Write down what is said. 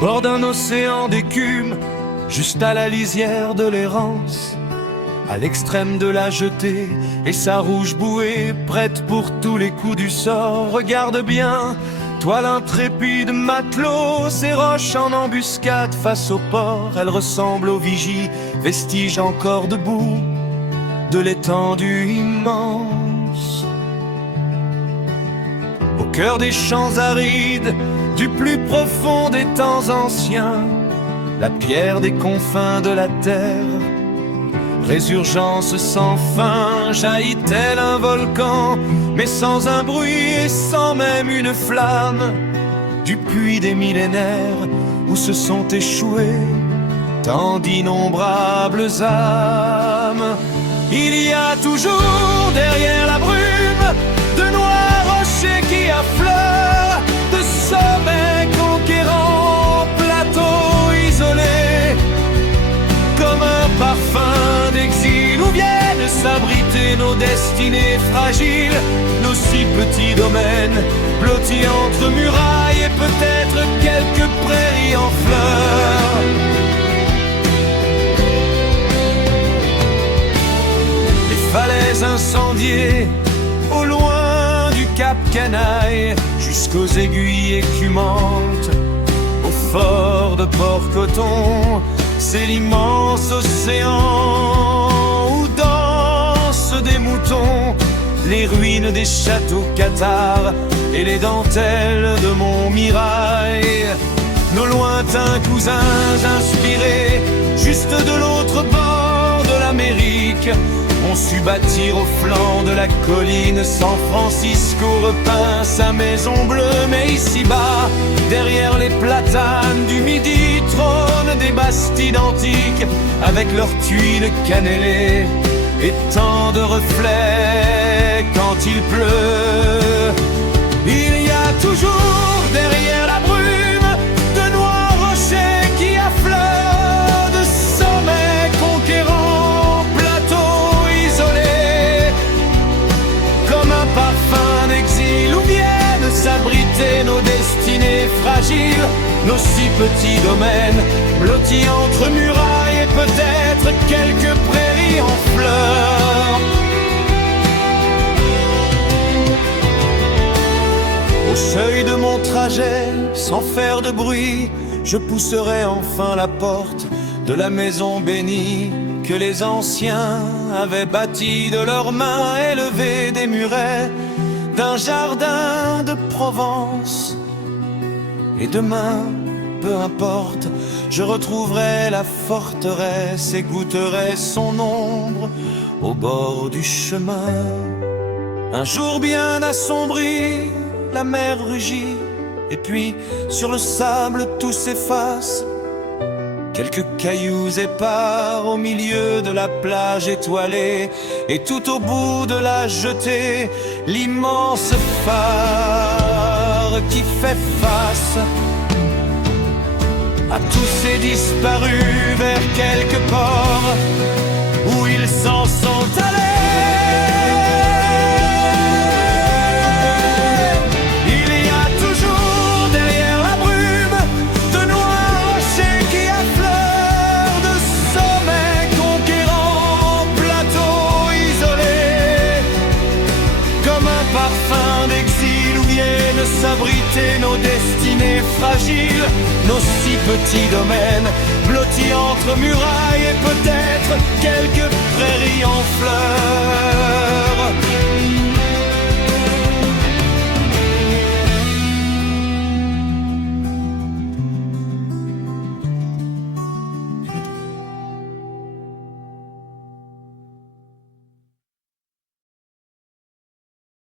bord d'un océan d'écume, juste à la lisière de l'errance, à l'extrême de la jetée, et sa rouge bouée prête pour tous les coups du sort. Regarde bien, toi l'intrépide matelot, ces roches en embuscade face au port, elles ressemblent aux vigies, vestiges encore debout de l'étendue immense. Au cœur des champs arides, du plus profond des temps anciens, la pierre des confins de la terre, résurgence sans fin, jaillit tel un volcan, mais sans un bruit et sans même une flamme, du puits des millénaires où se sont échouées tant d'innombrables âmes. Il y a toujours derrière la brume de noirs rochers qui affleurent, de sommets conquérants, plateaux isolés, comme un parfum d'exil où viennent s'abriter nos destinées fragiles, nos si petits domaines blottis entre murailles et peut-être quelques prairies en fleurs. Les falaises incendiées au loin du cap Canaille, jusqu'aux aiguilles écumantes, au fort de Port-Coton, c'est l'immense océan où dansent des moutons, les ruines des châteaux cathares et les dentelles de Montmirail. Nos lointains cousins inspirés, juste de l'autre bord de l'Amérique, ont su bâtir au flanc de la colline San Francisco repeint sa maison bleue. Mais ici-bas, derrière les platanes du midi, trônent des bastides antiques avec leurs tuiles cannelées et tant de reflets quand il pleut. Il y a toujours derrière la brume de noirs rochers qui affleurent, de sommets conquérants, plateaux isolés, comme un parfum d'exil où viennent s'abriter nos destinées fragiles, nos si petits domaines blottis entre murailles et peut-être quelques prairies en fleurs. Au seuil de mon trajet, sans faire de bruit, je pousserai enfin la porte de la maison bénie que les anciens avaient bâtie de leurs mains, élevée des murets d'un jardin de Provence. Et demain, peu importe, je retrouverai la forteresse et goûterai son ombre au bord du chemin. Un jour bien assombri, la mer rugit, et puis sur le sable tout s'efface. Quelques cailloux épars au milieu de la plage étoilée, et tout au bout de la jetée, l'immense phare qui fait face à tous ces disparus vers quelque port où ils s'en sont allés. S'abriter nos destinées fragiles, nos si petits domaines blottis entre murailles et peut-être quelques prairies